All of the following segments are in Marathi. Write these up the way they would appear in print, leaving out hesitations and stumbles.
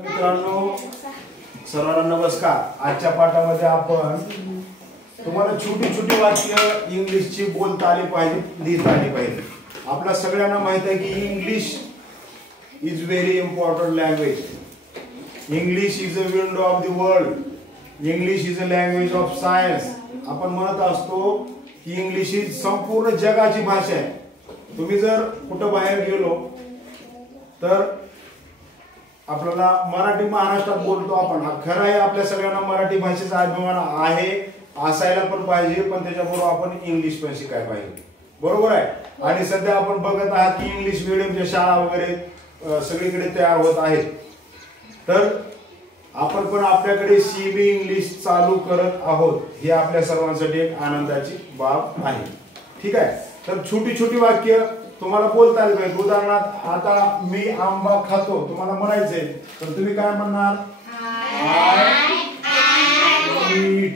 मित्रांनो सर्वांना नमस्कार। आजच्या पाठामध्ये आपण तुम्हाला छोटी छोटी वाक्य इंग्लिशची बोलता आली पाहिजे, लिहिता आली पाहिजे। आपल्या सगळ्यांना माहित आहे की English is very important language. English is a window of the world. English is a language of science. आपण म्हणत असतो की इंग्लिश ही संपूर्ण जगाची भाषा आहे। तुम्ही जर कुठं बाहेर गेलो तर आपल्याला मराठी महाराष्ट्रात बोलतो आपण, खरं आहे आपल्या सगळ्यांना मराठी भाषेचा अभिमान आहे, असायला पण पाहिजे, पण त्याच्याबरोबर आपण इंग्लिश पण शिकायला पाहिजे, बरोबर आहे। आणि सध्या आपण बघत आहात की इंग्लिश मीडियमच्या शाळा वगैरे सगळीकडे तयार होत आहेत, तर आपण पण आपल्याकडे सीबी इंग्लिश चालू करत आहोत। ही आपल्या सर्वांसाठी एक आनंदाची बाब आहे, ठीक आहे। तर छोटी छोटी वाक्य तुम्हाला बोलता आली पाहिजे। उदाहरणार्थ आता मी आंबा खातो, तुम्हाला म्हणायचंय तर तुम्ही काय म्हणणार? आय ईट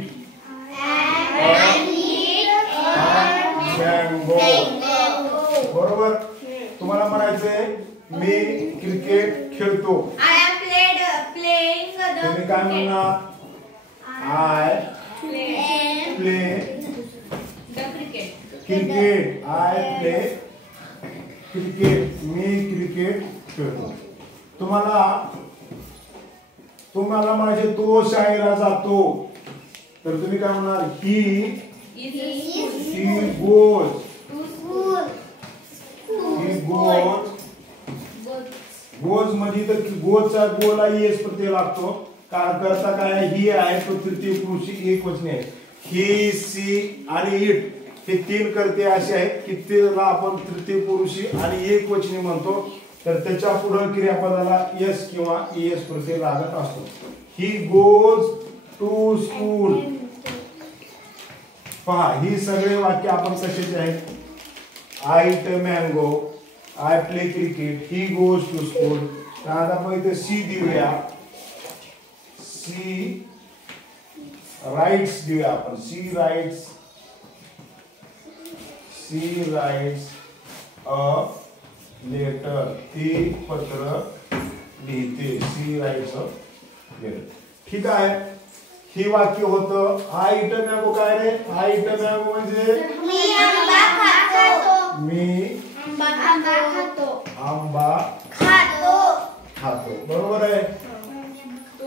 मँगो, बरोबर। तुम्हाला म्हणायचंय मी क्रिकेट खेळतो, तुम्ही काय म्हणणार? I play cricket, I play cricket, मी क्रिकेट खेळतो। तुम्हाला म्हणायचे तो शाळेला जातो, तर तुम्ही काय म्हणणार? ही गोज गोज म्हणजे तर गोचा गोला येस प्रत्यय लागतो, कारण करता काय ही आहे तो तृतीय पुरुषी एकवचनी आहे। ही, सी आणि इट हे तीन कर्ते असे आहेत की त्याला आपण तृतीय पुरुषी आणि एकवचनी म्हणतो, तर त्याच्या पुढे क्रियापदाला एस किंवा ईएस प्रत्यय लागत असतो। He goes to school. पहा ही सगळे वाक्य आपण कशाचे आहेत? I eat mango, I play cricket, he goes to school. आता आपण इथे सी देऊया, सी राइट्स देऊया आपण, सी राइट्स अ लेटर, ती पत्र लिहिते, सी राइट्स अ लेटर, ठीक आहे। ही वाक्य होतं आय ईट मँगो। काय रे? आय ईट मँगो म्हणजे मी आंबा खातो, बरोबर आहे।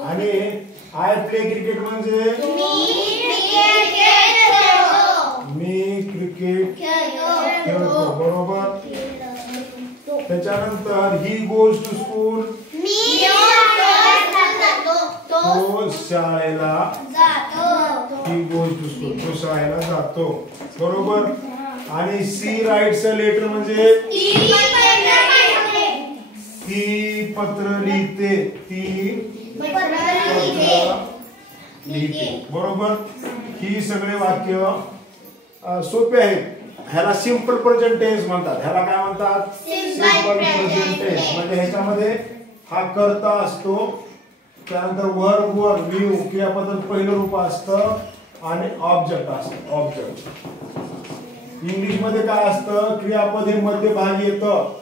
आणि आय प्ले क्रिकेट म्हणजे मी क्रिकेट खेळतो, बरोबर। त्याच्यानंतर ही गोज टू स्कूल, तो शाळेला जातो, ही गोज टू स्कूल, तो शाळेला जातो, बरोबर। आणि सी राइट्स अ लेटर म्हणजे ती पत्र लिहिते, बरोबर। ही सगळे वाक्य सोपे आहेत। ह्याला सिंपल प्रेझेंट टेन्स म्हणतात। ह्याला काय म्हणतात? Simple present tense. म्हणजे ह्याच्यामध्ये हा कर्ता असतो, त्यानंतर वर्ब वर व्ह्यू क्रियापद पहिलं रूप असतं आणि ऑब्जेक्ट असतं, ऑब्जेक्ट। इंग्लिश मध्ये काय असतं? क्रियापद हे मध्यभागी येतं,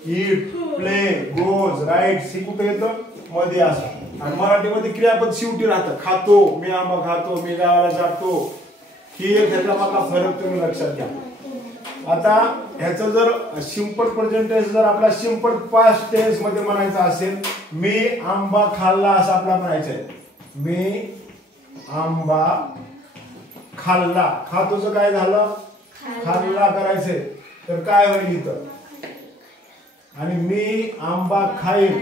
ईट, प्ले, गोज, राइट्स हे कुठे येतं? मध्ये असतं। आणि मराठीमध्ये क्रियापद शेवटी राहतं, खातो, मी आंबा खातो, मी गावाला जातो, ही एक ह्याचा मधला फरक तुम्ही लक्षात घ्या। आता ह्याचं जर सिंपल प्रेझेंट टेन्स जर आपला सिंपल पास्ट टेन्स मध्ये म्हणायचं असेल, मी आंबा खाल्ला असं आपला म्हणायचं आहे। मी आंबा खाल्ला, खातोचं काय झालं? खाल्ला करायचंय, तर काय होईल इथं? आणि मी आंबा खाईन,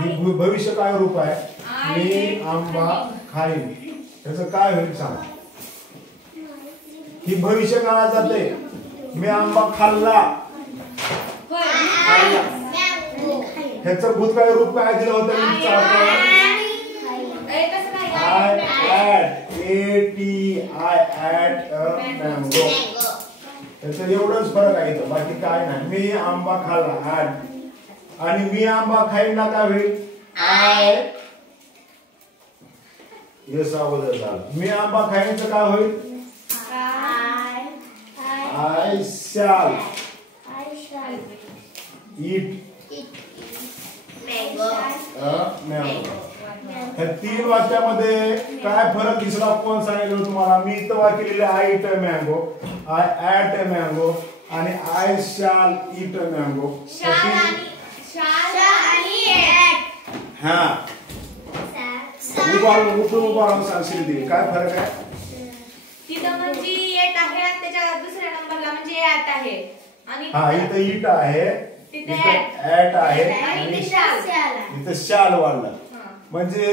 हे भविष्य काय रूप आहे? मी आंबा खाईन, त्याचं काय होईल सांग? ही भविष्य काळात जाते, मी आंबा खाल्ला, ह्याचं भूतकाळ रूप काय दिलं होतं? मँगो, त्याचं एवढंच फरक आहे इथं, बाकी काय नाही। मी आंबा खाल्ला आणि मी आंबा खाईनला काय होईल? आय येस अगोदर झालं, मी आंबा खाईनचं काय होईल? I shall eat mango. ह्या 3 वाक्यामध्ये काय फरक दिसला कोण सांगितलं तुम्हाला? मी इथं वाक्य लिहिले I eat a mango, I ate a mango आणि I shall eat a mango. हा उभा राहून सांगशील ती काय फरक आहे? तिथं म्हणजे ईट आहे आणि त्याच्या दुसऱ्या नंबरला म्हणजे ॲट आहे आणि हा इथं ईट आहे, तिथे ॲट आहे आणि इथं शाल वाढलं. म्हणजे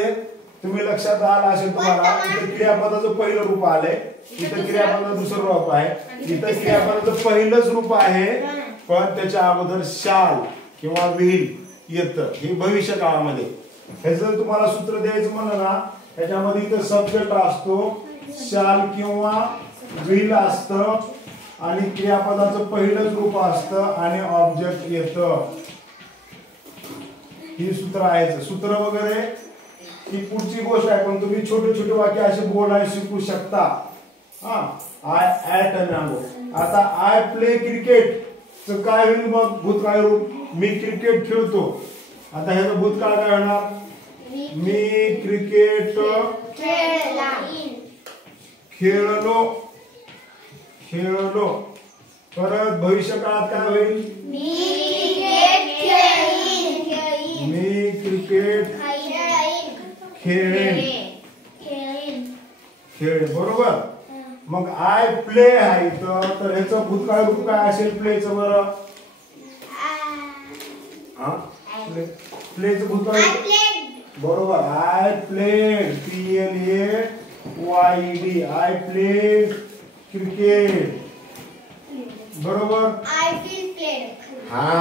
तुम्ही लक्षात आलं असेल तुम्हाला इथं क्रियापदाचं पहिलं रूप आलंय, इथं क्रियापदाचं दुसरं रूप आहे, इथं क्रियापदाचं पहिलंच रूप आहे पण त्याच्या अगोदर शाल किंवा विल येतं. हे भविष्य काळामध्ये ह्याचं तुम्हाला सूत्र द्यायचं म्हणलं ना, त्याच्यामध्ये इथं सब्जेक्ट असतो, शाल किंवा विल असतं आणि क्रियापदाचं पहिलंच रूप असतं आणि ऑब्जेक्ट येतं. ही सूत्र आहे. सूत्र वगैरे ही पुढची गोष्ट आहे पण तुम्ही छोटे छोटे वाक्य असे बोलायला शिकू शकता. हा आय ॲट अ मँगो. आता आय प्ले क्रिकेट च काय होईल मग भूतकाळ रूप? मी क्रिकेट खेळतो. आता ह्याचं भूतकाळ काय होणार? मी क्रिकेट खेळलो. परत भविष्य काळात काय होईल? मी क्रिकेट खेळेन. बरोबर. मग आय प्ले आहे तर ह्याचं भूतकाळ रूप काय असेल प्लेचं? बरं प्लेचं भूतकाळ बरोबर I played PLAYD I played cricket. बरोबर. हा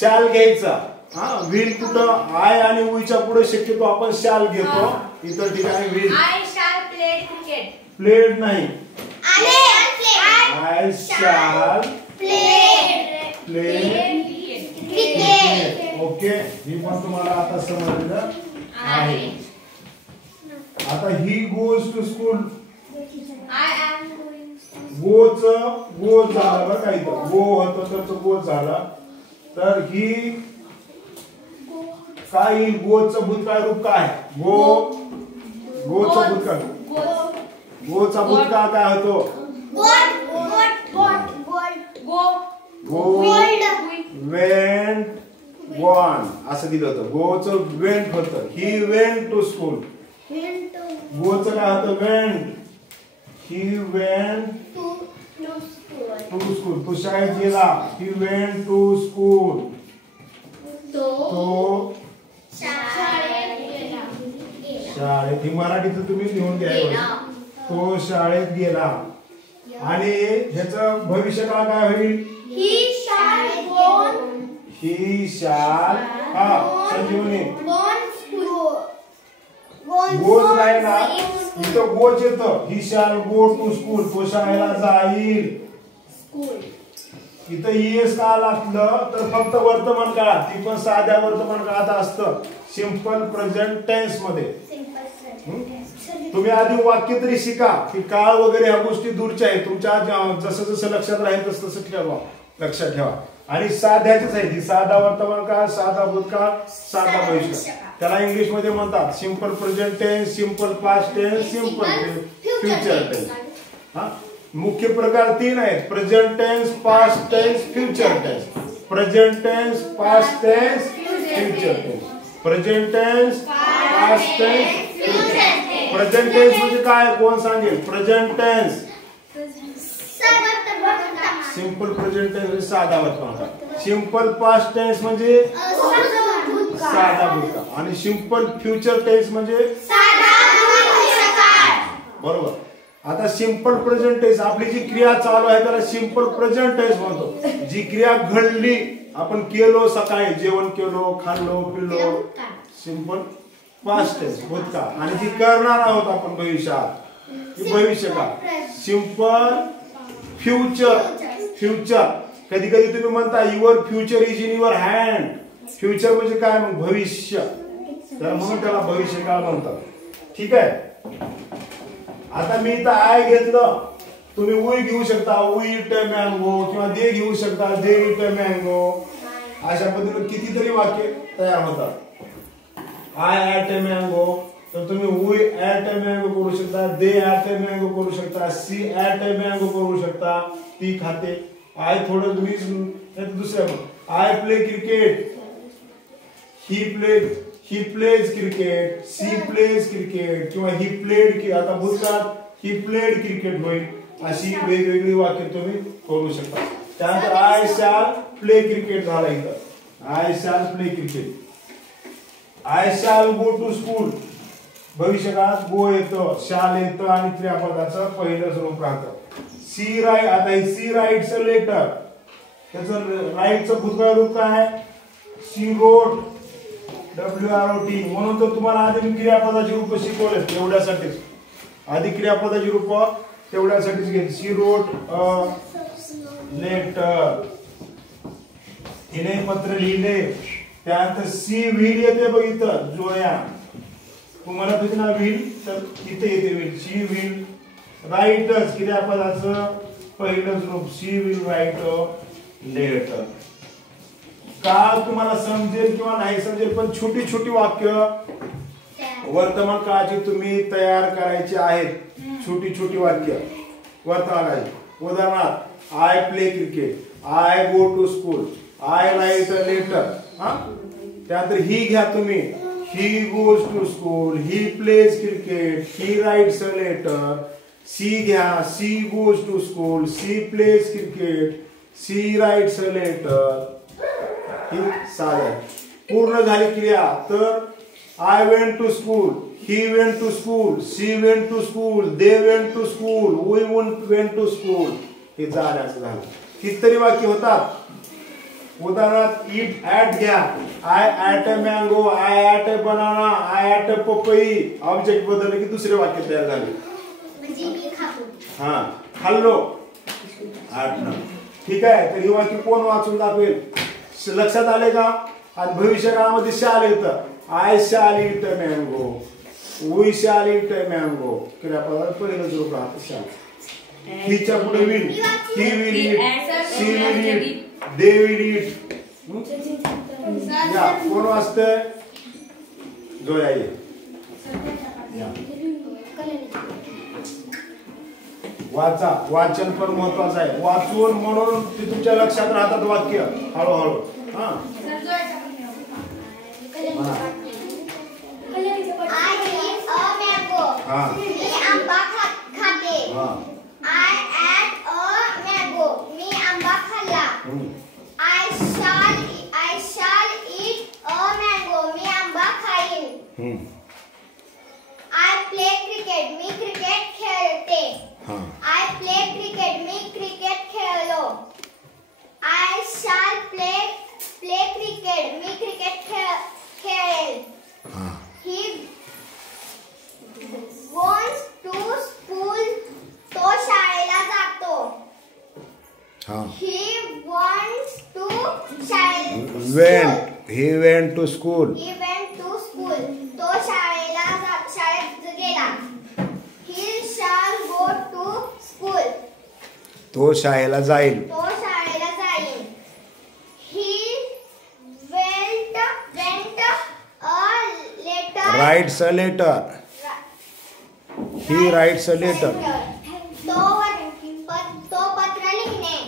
शाल घ्यायचा. हा विल कुठं? आय आणि उईच्या पुढे शक्यतो आपण शाल घेतो. इतर ठिकाणी will. I shall play cricket. Played नाही, I shall play cricket. Okay ही पण तुम्हाला आता समजलं आहे. आता he goes to school. Go झालं बरं का, इथं गो होतं तर गो झाला तर ही काय येईल? गोचं भूतकाळ रूप काय? गोचं भूतकाळ. गोचा भूतकाळ काय होतो? वेंट गॉन असं दिलं होतं. गोचं वेंट होतं. He went to school. गोचं काय होतं? Went. He went to school. तो शाळेत गेला. He went to school. तो शाळेत. ही मराठीचं तुम्ही लिहून घ्या. तो शाळेत गेला. आणि ह्याचं भविष्य काळ काय होईल? ही शाल हा संजीवनी. गोज नाही ना इथं गोच येतं. ही शाल गो टू स्कूल. तो शाळेला जाईल. इथं ईएस काळ लागलं तर फक्त वर्तमान काळात, ती पण साध्या वर्तमान काळात असतं, सिंपल प्रेझेंट टेन्स मध्ये. तुम्ही आधी वाक्य तरी शिका की काळ वगैरे ह्या गोष्टी दूरच्या आहेत. तुमच्या जसं जसं लक्षात राहील तसं तसं ठेवा, लक्षात ठेवा. आणि साध्याचीच आहे ती. साधा वर्तमान काळ, साधा भूतकाळ, साधा भविष्य. त्याला इंग्लिश मध्ये म्हणतात simple present tense, simple past tense, simple future tense. हा मुख्य प्रकार 3 आहेत. Present tense, past tense, future tense. Present tense, past tense, future tense. Present tense, past tense, present tense म्हणजे काय? कोण सांगेल? Present tense simple present tense म्हणजे साधा वर्तमान. सिंपल पास्ट टेन्स म्हणजे साधा भूतकाळ. आणि सिंपल फ्युचर टेन्स म्हणजे बरोबर. आता सिंपल प्रेझेंट टेन्स आपली जी क्रिया चालू आहे त्याला सिंपल प्रेझेंट टेन्स म्हणतो. जी क्रिया घडली, आपण केलो, सकाळी जेवण केलो, खाल्लो, पिल्लो, सिंपल पास्ट टेन्स भूतकाळ. आणि जी करणार आहोत आपण भविष्यात, भविष्य काळ सिंपल फ्युचर. कधी कधी तुम्ही म्हणता your future is in your hand. Future म्हणजे काय? मग भविष्य. तर म्हणून त्याला भविष्य काळ म्हणतात. ठीक आहे. आता मी इथं आय घेतलं, तुम्ही उई घेऊ शकता, उई इट अ मँगो, किंवा दे घेऊ शकता, दे इट अ मँगो. अशा पद्धतीने कितीतरी वाक्य तयार होतात. आय ॲट अ मँगो, तर तुम्ही वी ॲट अ मँगो करू शकता, दे ॲट अ मँगो करू शकता, सी ॲट अ मँगो करू शकता, ती खाते. आय थोडं तुम्ही दुसऱ्या I play cricket, he plays cricket, she plays cricket किंवा ही प्लेड, आता भूतकाळात ही प्लेड क्रिकेट होईल. अशी वेगवेगळी वाक्य तुम्ही करू शकता. त्यानंतर आय शॅल प्ले क्रिकेट झाला इथं, I shall play cricket. I shall go to school, भविष्यकाळात गो येतं, शाल येतं आणि क्रियापदाचं पहिलंच रूप राहतं. सी राईट, आता ही सी राईट्स अ लेटर, त्याचं राईटचं भूतकाळ रूप काय आहे? She wrote, WROT. म्हणून तर तुम्हाला आधी क्रियापदाची रूप शिकवलेत एवढ्यासाठीच, आधी क्रियापदाची रूप तेवढ्यासाठीच घेतली. शी रोट अ लेटर, हिने पत्र लिहिले. त्यानंतर सी व्हील येते बघ इथं, जोया तुम्हाला तुझं नाव व्हील, तर इथे येते व्हील. शी व्हील राईटच क्रियापदाचं पहिलंच रूप, शी व्हील राईट अ लेटर. काळ तुम्हाला समजेल किंवा नाही समजेल, पण छोटी छोटी वाक्य वर्तमान काळाची तुम्ही तयार करायची आहेत. छोटी छोटी वाक्य वर्तमानाची. उदाहरणार्थ I play cricket, I go to school, I write a letter. त्यानंतर ही घ्या तुम्ही, he goes to school, he plays cricket, he writes a letter. She घ्या, she goes to school, she plays cricket, she writes a letter. ही साधे पूर्ण झाली क्रिया. तर I went to school, he went to school, she went to school, they went to school, we went to school. हे झाल्याचं झालं. कितीतरी वाक्य होतात. उदाहरणार्थ इट ॲट घ्या, I ate a mango, I ate a banana, I ate अ पपई. ऑब्जेक्ट बदलले की दुसरे वाक्य तयार झाले. हा, खाल्लो ॲट न. ठीक आहे, तर ही वाक्य कोण वाचून दाखवेल? लक्षात आले का? आणि भविष्य काळामध्ये शाल येतं, I shall eat a mango, we shall eat a mango. क्रियापदात पहिलंच रूप राहतं शाल. हिच्या पुढे will, he will eat, she will eat, they will eat. या कोण वाचतंय? जोया ये. वाचा, वाचन पण महत्वाचं आहे. वाचून म्हणून ते तुमच्या लक्षात राहतात वाक्य हळूहळू. हा, he went to school. तो शाळेत गेला. He shall go to school. तो शाळेला जाईल. He went a letter. Writes a letter. He writes a letter. तो पत्र लिहिणे.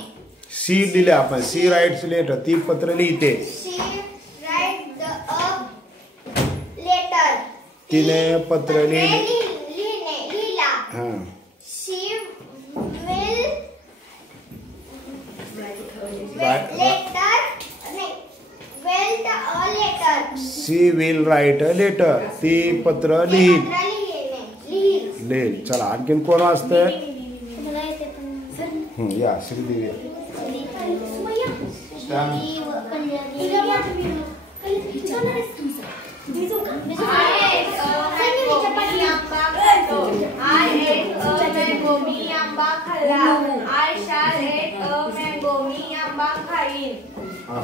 सी दिले आपण, सी राईट्स लेटर, ती पत्र लिहिते. तिने पत्र लिहिला. हा, she will she will write a letter. ती पत्र लिहिल. चला आणखीन कोण वाचतंय? या श्रीदेवी.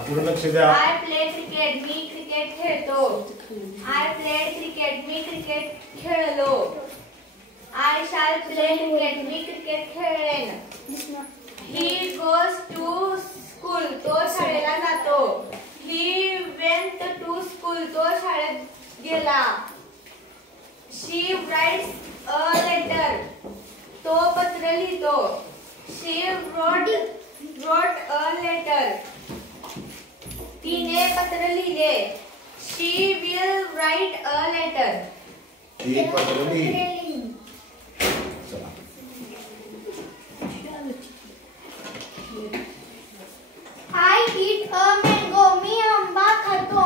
पुढे लक्ष द्या. आय प्ले क्रिकेट, मी क्रिकेट खेळतो. आय प्ले क्रिकेट, मी क्रिकेट खेळलो. आय शॅल प्ले क्रिकेट, मी क्रिकेट खेळेन. ही गोज टू स्कूल, तो शाळेला जातो. ही वेंट टू स्कूल, तो शाळेत गेला. She writes a letter. तो पत्र लिहितो. She wrote a letter. तिने पत्र लिहिले. She will write a letter. ती पत्र लिहिल. चला. I eat a mango. मी आंबा खातो.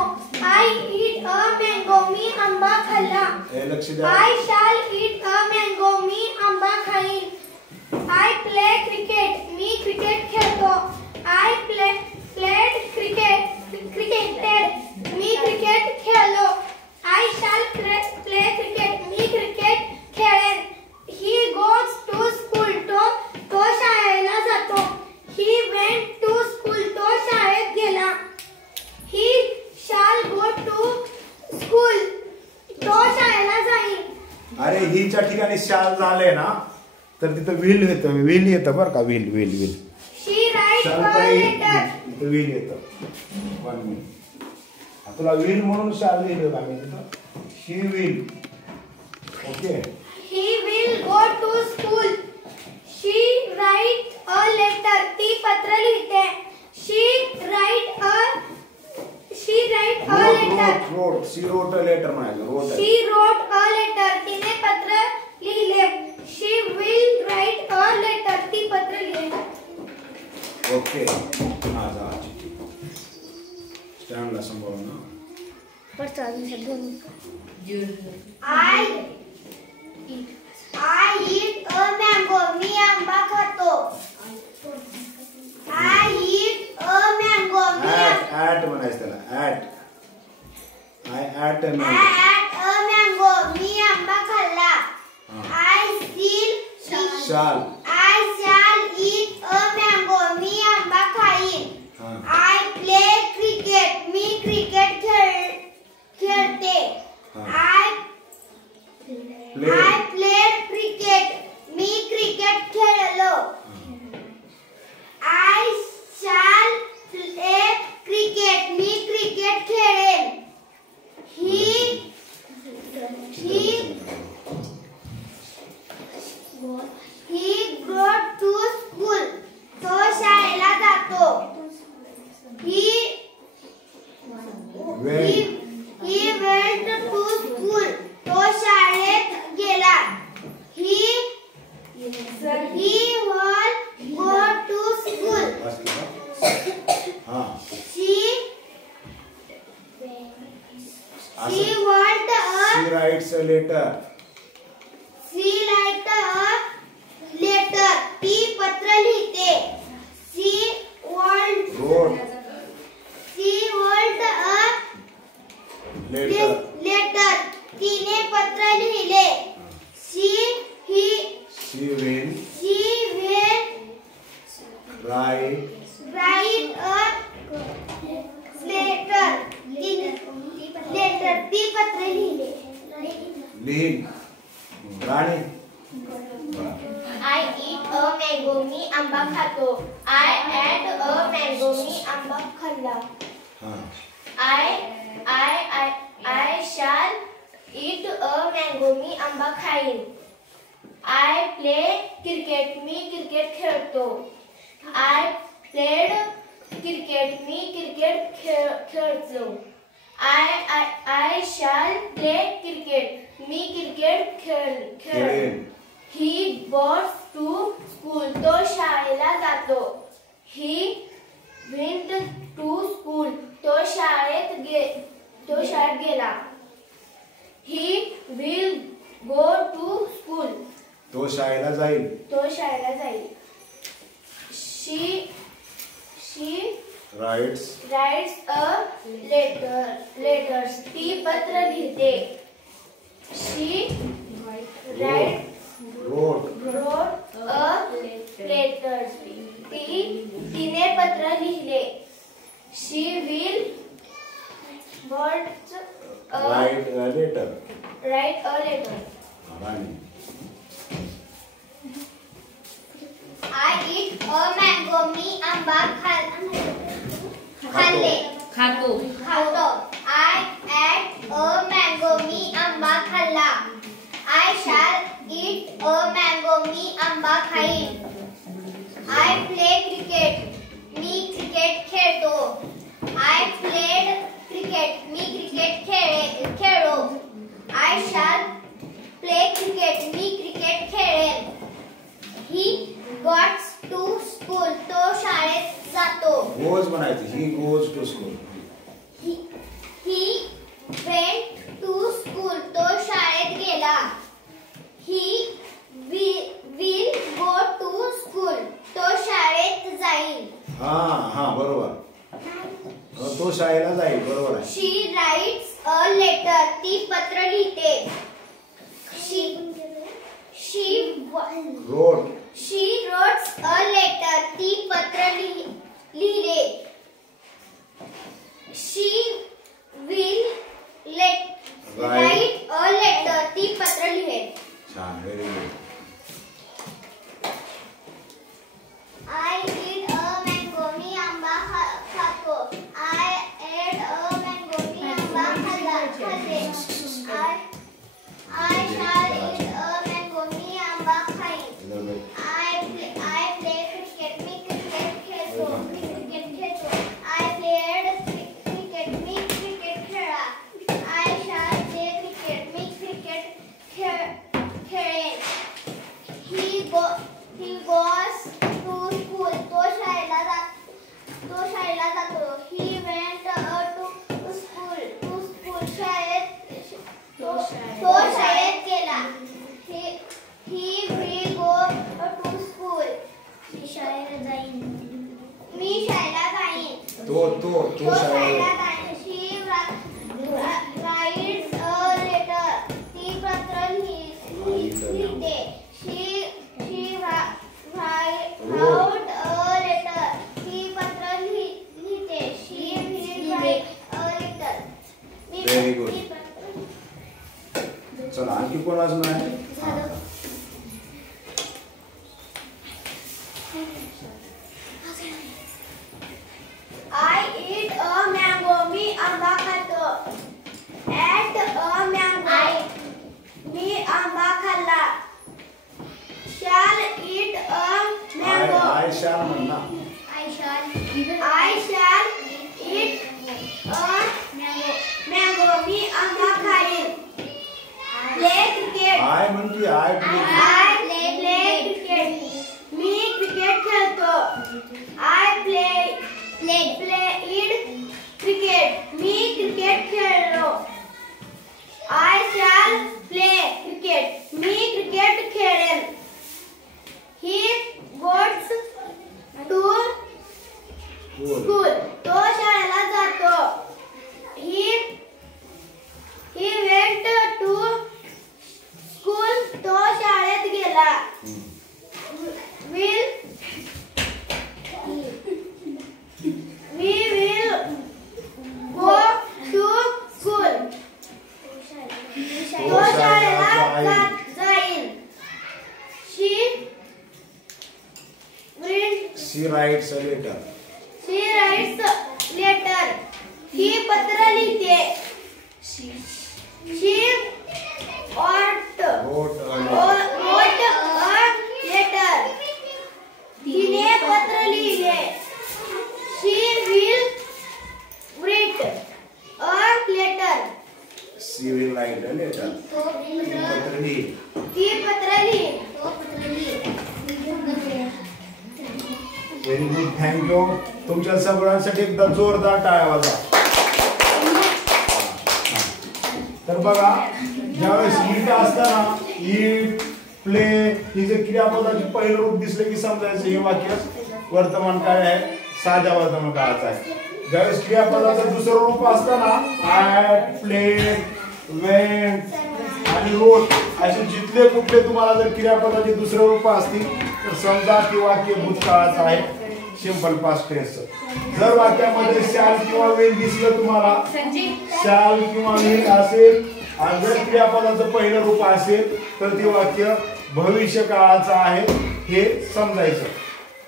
I eat a mango. मी आंबा खाल्ला. हे लक्ष द्या. I shall eat a mango. मी आंबा खाईन. I play cricket. मी क्रिकेट खेळतो. I played cricket. Cricketed. मी क्रिकेट खेळलो. I shall play cricket. मी क्रिकेट खेळेन. He goes to school. तो शाळेला जातो. He went to school. तो शाळेत गेला. He shall go to school. तो शाळेला जाईल. अरे हिच्या ठिकाणी शाल झाले ना तर तिथं विल येतं. विल येतं बरं का. Will will will She writes शाल a पण letter. इथं विल येतं. 1 minute. तुला विल म्हणून शाल लिहिलं आम्ही तिथं. She will. Okay. He will go to school. She writes a letter. ती पत्र लिहिते. She writes a letter. Wrote. She wrote a letter म्हणायचं. Wrote. She wrote a letter. तिने पत्र लिहिले. She will write a letter. ती पत्र लिहिते. ओके. हा जा. स्टँडला सांभाळू ना. I eat a mango. मी आंबा खातो. I eat a mango. At म्हणायचं त्याला. At. I at a I mango. ate a mango. मी आंबा खाल्ला. I शाल. shall eat a mango. मी आंबा खाईन. हा. I play cricket. मी क्रिकेट खेळते. हा. I played cricket. मी क्रिकेट खेळलो. I shall play cricket. मी क्रिकेट खेळेन. He go to school. तो शाळेला जातो. He went to school. तो शाळेत गेला. He will go to school. हा. She wrote a she writes a letter. She wrote a letter. ती पत्र लिहिते. She wrote a letter. तिने पत्र लिहिले. She will write a letter. ती पत्र लिहिले. लिहिल. राणी. I eat a mango. मी आंबा खातो. I ate a mango. मी आंबा खाल्ला. हा. I shall eat a mango. मी आंबा खाईन. I play cricket. मी क्रिकेट खेळतो. I played cricket. मी क्रिकेट खेळतो. I shall play cricket. मी क्रिकेट खेळेन. He goes to school. तो शाळेला जातो. He went to school. तो शाळेत गेला. He will go to school. तो शाळेला जाईल. She rights a letter. ती पत्र लिहिते. She wrote a letter. तिने पत्र लिहिले. She will write a letter. write a letter. Rani. I eat a mango. मी आंबा खाल्ले. खातो. I ate a mango. मी आंबा खाल्ला. I shall eat a mango. मी आंबा खाईन. I play cricket. मी क्रिकेट खेळतो. I played cricket. मी क्रिकेट खेळलो. I shall play cricket. मी क्रिकेट खेळेन. He goes to school. तो शाळेत जातो. गोज म्हणायचं. He goes to school. He went to school. तो शाळेत गेला. He will go to school. तो शाळेत जाईल. हा बरोबर. तो शाळेला जाईल. बरोबर आहे. She writes a letter. ती पत्र लिहिते. She wrote a letter. ती पत्र लिहिले. She will write a letter. ती पत्र लिहेल. छान. Very good. I eat a mango. मी आंबा खातो. I ate a mango. मी आंबा खाल्ले. I shall eat a mango. मी आंबा खाईन. I play cricket. मी क्रिकेट खेळतो. I played cricket. मी क्रिकेट खेळला. I shall play cricket. मी क्रिकेट खेळेन. He goes to school. तो शाळेला जातो. He went to school. तो शाळेत गेला. He will go to school. मी शाळेला जाईन. तो शाळेला जाईन. She writes a letter. ती पत्र लिहिते. She wrote a letter. ती पत्र लिहिते. She will write a letter. Very good. चला आणखी कोण वाजणार आहे? I eat a mango. मी आंबा खातो. Ate a mango. मी आंबा खाल्ला. Shall eat a mango. I shall म्हणा. I shall eat a mango. मी आंबा खाईन. Play cricket. I म्हणते. I play. I play cricket. मी क्रिकेट खेळतो. I played cricket. मी क्रिकेट खेळलो. I shall play cricket. मी क्रिकेट खेळेन. He goes to school. तो शाळेला जातो. He went to school. तो शाळेत गेला. We will go to school. तो शाळेला जाईल. She writes a letter. ही पत्र लिहिते. She wrote a letter. तिने पत्र लिहिले. She will write a letter. She will write a letter. ती पत्र लिहिल. Very good. थँक्यू. तुमच्या सगळ्यांसाठी एकदा जोरदार टाळ्या वाजवा. तर बघा ज्यावेळेस ईट असताना ईट प्ले ही जे क्रियापदाचे पहिलं रूप दिसले की समजायचं हे वाक्य वर्तमान काळ आहे. साध्या वर्तमान काळाचं आहे. ज्यावेळेस क्रियापदाचं दुसरं रूप असताना ॲट प्लेड वेंट आणि रोट असे जिथले कुठले तुम्हाला जर क्रियापदाचे दुसरे रूप असतील तर समजा की वाक्य भूतकाळाचं आहे. Simple past tense. जर वाक्यामध्ये शॅल किंवा विल दिसलं तुम्हाला शॅल किंवा विल असेल आणि जर क्रियापदाचं पहिलं रूप असेल तर ते वाक्य भविष्य काळाचं आहे हे समजायचं.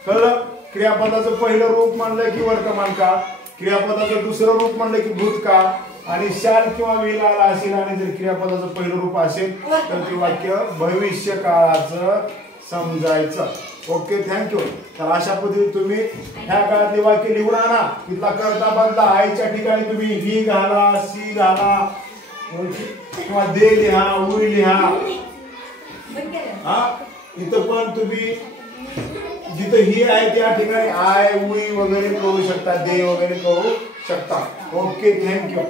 कळलं? क्रियापदाचं पहिलं रूप म्हणलं की वर्तमान काळ, क्रियापदाचं दुसरं रूप म्हणलं की भूतकाळ, आणि शाल किंवा विल आला असेल आणि जर क्रियापदाचं पहिलं रूप असेल तर ते वाक्य भविष्य काळाचं समजायचं. Okay, thank you. तर अशा पद्धतीने तुम्ही ह्या काळातली वाक्य लिहून आणा. तिथला कर्ता बदला आईच्या ठिकाणी तुम्ही ही घाला, सी घाला किंवा दे लिहा, उई लिहा. हा, इथं पण तुम्ही जिथं ही आहे त्या ठिकाणी आय, उई वगैरे करू शकता, दे वगैरे करू शकता. Okay, thank you.